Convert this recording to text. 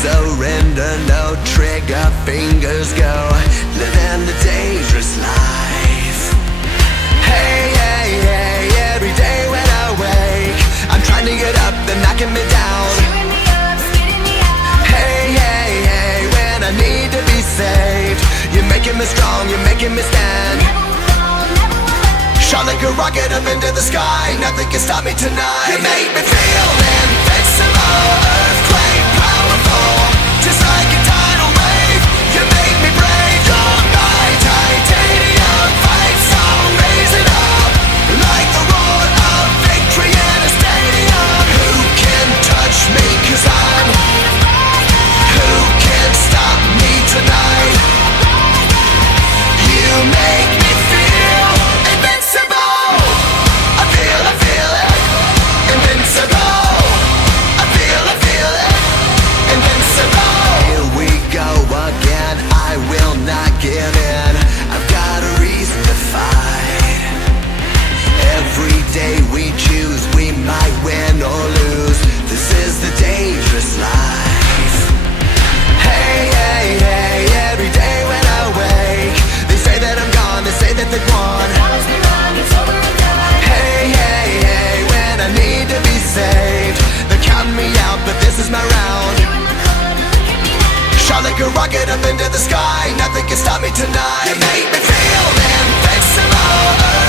surrender, no trigger, fingers go, living the dangerous life. Hey, hey, hey, every day when I wake, I'm trying to get up, they're knocking me down. Cheering me up, spitting me out. Hey, hey, hey, when I need to be saved, you're making me strong, you're making me stand. Never will fall, never will hurt. Shot like a rocket up into the sky, nothing can stop me tonight. You make me feel invincible, earthquake powerful, just like a tidal wave. You make me brave, you're my titanium fight song, raise it up like the roar of victory in a stadium. Who can touch me, 'cause I'm who can stop me tonight? You make me feel invincible. I feel it, invincible. I feel it, invincible. Here we go again, I will not give in. I've got a reason to fight. Every day we choose, we might win or lose. This is the dangerous life. Hey, hey, hey, every day when I wake, they say that I'm gone, they say that they've won. Promise me wrong, it's over and done. Hey, hey, hey, when I need to be saved, they're counting me out, but this is my round. You're in the cold, look at me now. Shot like a rocket up into the sky, nothing can stop me tonight. You make me feel invincible.